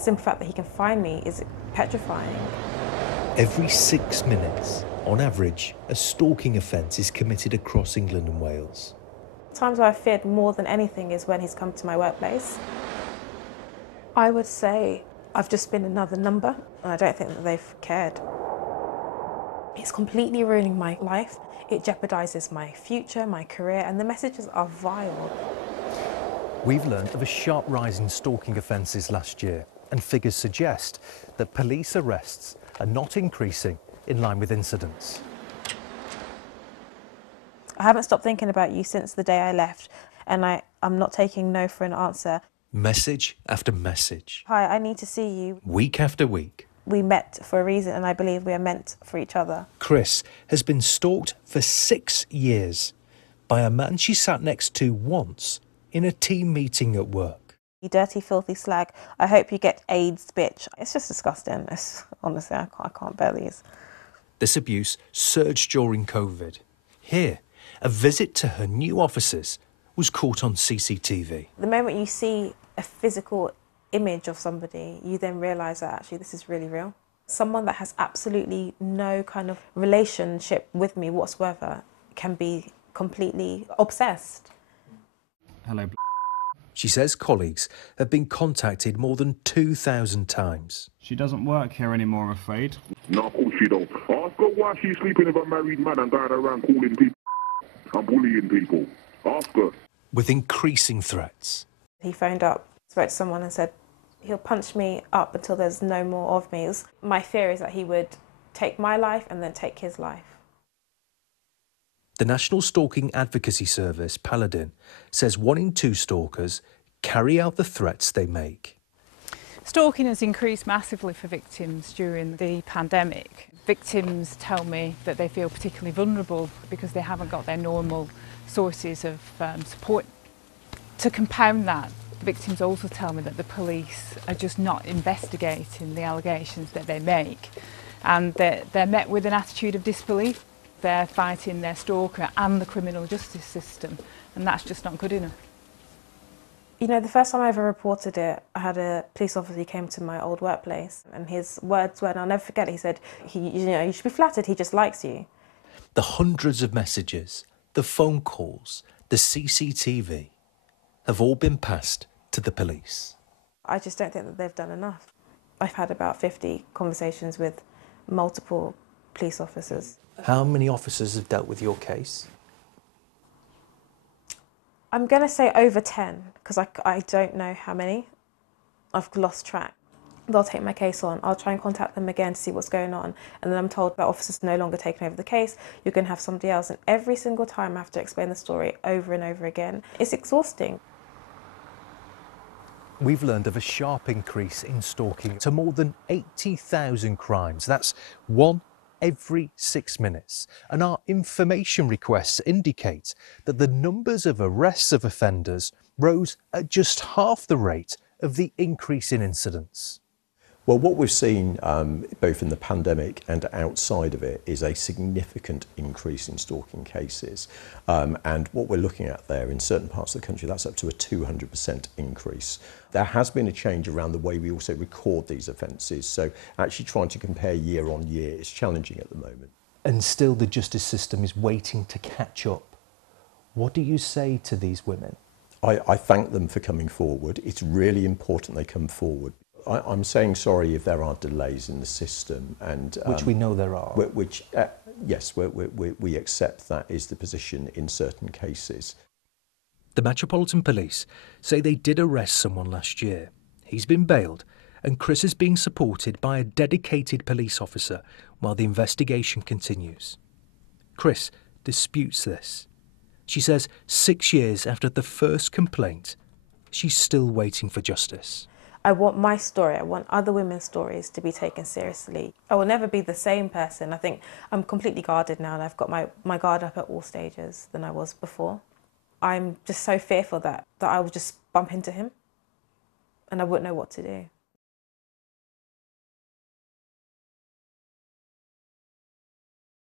The simple fact that he can find me is petrifying. Every 6 minutes, on average, a stalking offence is committed across England and Wales. Times where I've feared more than anything is when he's come to my workplace. I would say I've just been another number, and I don't think that they've cared. It's completely ruining my life. It jeopardises my future, my career, and the messages are vile. We've learned of a sharp rise in stalking offences last year, and figures suggest that police arrests are not increasing in line with incidents. I haven't stopped thinking about you since the day I left, and I'm not taking no for an answer. Message after message. Hi, I need to see you. Week after week. We met for a reason, and I believe we are meant for each other. Chris has been stalked for 6 years by a man she sat next to once in a team meeting at work. You dirty, filthy slag. I hope you get AIDS, bitch. It's just disgusting. Honestly, I can't bear these. This abuse surged during COVID. Here, a visit to her new offices was caught on CCTV. The moment you see a physical image of somebody, you then realise that actually this is really real. Someone that has absolutely no kind of relationship with me whatsoever can be completely obsessed. Hello. She says colleagues have been contacted more than 2,000 times. She doesn't work here anymore, I'm afraid. No, of course she don't. Ask her why she's sleeping with a married man and going around calling people and bullying people. Ask her. With increasing threats. He phoned up, spoke to someone and said he'll punch me up until there's no more of me. My fear is that he would take my life and then take his life. The National Stalking Advocacy Service, Paladin, says 1 in 2 stalkers carry out the threats they make. Stalking has increased massively for victims during the pandemic. Victims tell me that they feel particularly vulnerable because they haven't got their normal sources of support. To compound that, victims also tell me that the police are just not investigating the allegations that they make, and they're met with an attitude of disbelief. They're fighting their stalker and the criminal justice system, and that's just not good enough. You know, the first time I ever reported it, I had a police officer who came to my old workplace, and his words were, and I'll never forget it, he said, you should be flattered, he just likes you. The hundreds of messages, the phone calls, the CCTV have all been passed to the police. I just don't think that they've done enough. I've had about 50 conversations with multiple police officers. How many officers have dealt with your case? I'm going to say over 10, because I don't know how many. I've lost track. They'll take my case on. I'll try and contact them again to see what's going on. And then I'm told that officer's no longer taking over the case. You can have somebody else. And every single time I have to explain the story over and over again. It's exhausting. We've learned of a sharp increase in stalking to more than 80,000 crimes. That's 1 every 6 minutes. And our information requests indicate that the numbers of arrests of offenders rose at just half the rate of the increase in incidents. Well, what we've seen both in the pandemic and outside of it is a significant increase in stalking cases. And what we're looking at there in certain parts of the country, that's up to a 200% increase. There has been a change around the way we also record these offences. So actually trying to compare year on year is challenging at the moment. And still the justice system is waiting to catch up. What do you say to these women? I thank them for coming forward. It's really important they come forward. I'm saying sorry if there are delays in the system, and which we know there are. Yes, we accept that is the position in certain cases. The Metropolitan Police say they did arrest someone last year. He's been bailed, and Chris is being supported by a dedicated police officer while the investigation continues. Chris disputes this. She says 6 years after the first complaint, she's still waiting for justice. I want my story, I want other women's stories to be taken seriously. I will never be the same person. I think I'm completely guarded now, and I've got my guard up at all stages than I was before. I'm just so fearful that I will just bump into him and I wouldn't know what to do.